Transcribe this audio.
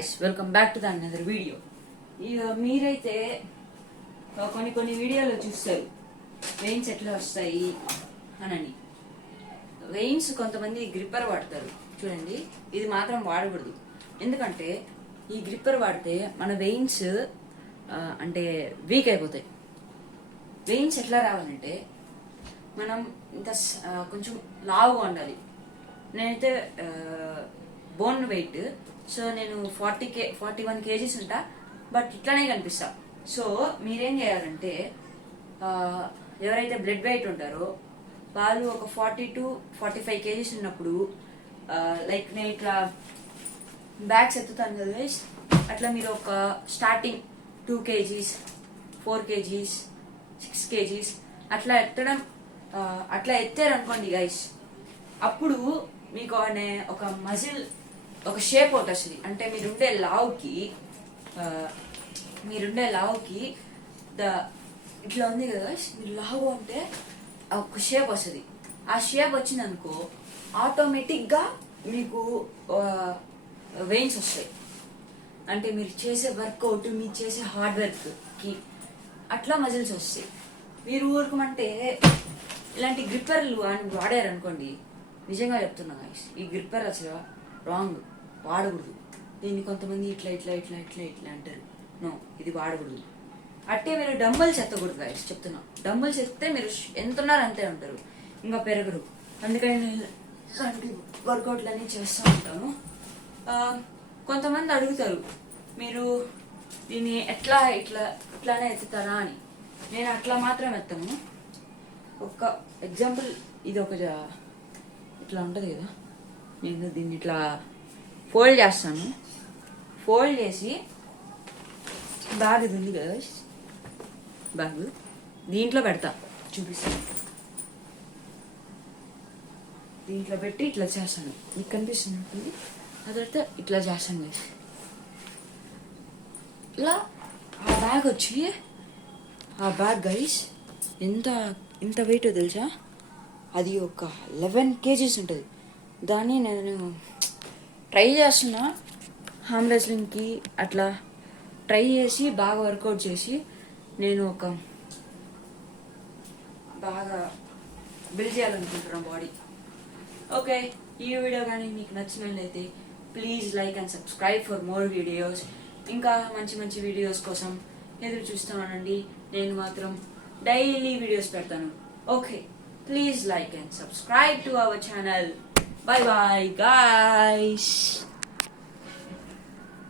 Guys, welcome back to the another video. ఇక మీరైతే కొన్ని వీడియోలు చూస్తారు వెయిన్స్ ఎట్లా వస్తాయి అని. వెయిన్స్ కొంతమంది గ్రిప్పర్ వాడతారు చూడండి, ఇది మాత్రం వాడకూడదు. ఎందుకంటే ఈ గ్రిప్పర్ వాడితే మన వెయిన్స్ అంటే వీక్ అయిపోతాయి. వెయిన్స్ ఎట్లా రావాలంటే మనం ఇంత కొంచెం లావుగా ఉండాలి. నేనైతే బోన్ వెయిట్, సో నేను 41 kgs ఉంటా, బట్ ఇట్లానే కనిపిస్తా. సో మీరేం చేయాలంటే ఎవరైతే బ్లడ్ వెయిట్ ఉంటారో వాళ్ళు ఒక 40 to 45 kgs ఉన్నప్పుడు లైక్ నేను ఇట్లా బ్యాగ్స్ ఎత్తుతాను కదా గైస్, అట్లా మీరు ఒక స్టార్టింగ్ 2 kgs 4 kgs 6 kgs అట్లా ఎత్తారు అనుకోండి గైస్, అప్పుడు మీకు ఒక మజిల్ ఒక షేప్ ఒకటి వస్తుంది. అంటే మీరుండే లావుకి ఇట్లా ఉంది కదా, మీరు లావు అంటే ఒక షేప్ వస్తుంది. ఆ షేప్ వచ్చింది అనుకో, ఆటోమేటిక్గా మీకు వెయిన్స్ వస్తాయి. అంటే మీరు చేసే వర్కౌట్, మీరు చేసే హార్డ్ వర్క్కి అట్లా మజిల్స్ వస్తాయి. మీరు ఊరుకోమంటే ఇలాంటి గ్రిప్పర్లు వాడారు అనుకోండి, నిజంగా చెప్తున్నా గైస్, ఈ గ్రిప్పర్ అసలు రాంగ్, వాడకూడదు. దీన్ని కొంతమంది ఇట్లా ఇట్లా ఇట్లా ఇట్లా ఇట్లా అంటారు. నో, ఇది వాడకూడదు. అట్టే మీరు డంబుల్స్ ఎత్తకూడదు గైస్, చెప్తున్నా. డంబుల్స్ ఎత్తితే మీరు ఎంత ఉన్నారు అంతే ఉంటారు, ఇంకా పెరగరు. అందుకని నేను ఇలాంటి వర్కౌట్లు అన్నీ చేస్తూ ఉంటాను. కొంతమంది అడుగుతారు, మీరు దీన్ని ఇట్లానే ఎత్తుతారా అని. నేను అట్లా మాత్రం ఎత్తాను. ఒక ఎగ్జాంపుల్, ఇది ఒక ఇట్లా ఉంటుంది కదా, నేను దీన్ని ఇట్లా ఫోల్డ్ చేస్తాను. ఫోల్డ్ చేసి బ్యాగ్ ఇది ఉంది కదా, బ్యాగ్ దీంట్లో పెడతా, చూపిస్తాను. దీంట్లో పెట్టి ఇట్లా చేస్తాను, మీకు కనిపిస్తుంది. ఆ తర్వాత ఇట్లా చేస్తాను గైస్. ఇలా ఆ బ్యాగ్ వచ్చి, ఆ బ్యాగ్ గైస్ ఎంత వెయిట్ తెలుసా, అది ఒక 11 kgs ఉంటుంది. దాన్ని నేను ట్రై చేస్తున్నా హామ్ రెస్లింగ్కి, అట్లా ట్రై చేసి బాగా వర్కౌట్ చేసి నేను ఒక బాగా బిల్డ్ చేయాలనుకుంటున్నాను బాడీ. ఓకే, ఈ వీడియో కానీ మీకు నచ్చినట్లయితే please like and subscribe for more videos. ఇంకా మంచి వీడియోస్ కోసం ఎదురు చూస్తానండి. నేను మాత్రం డైలీ వీడియోస్ పెడతాను. Okay, please like and subscribe to our channel. Bye bye guys.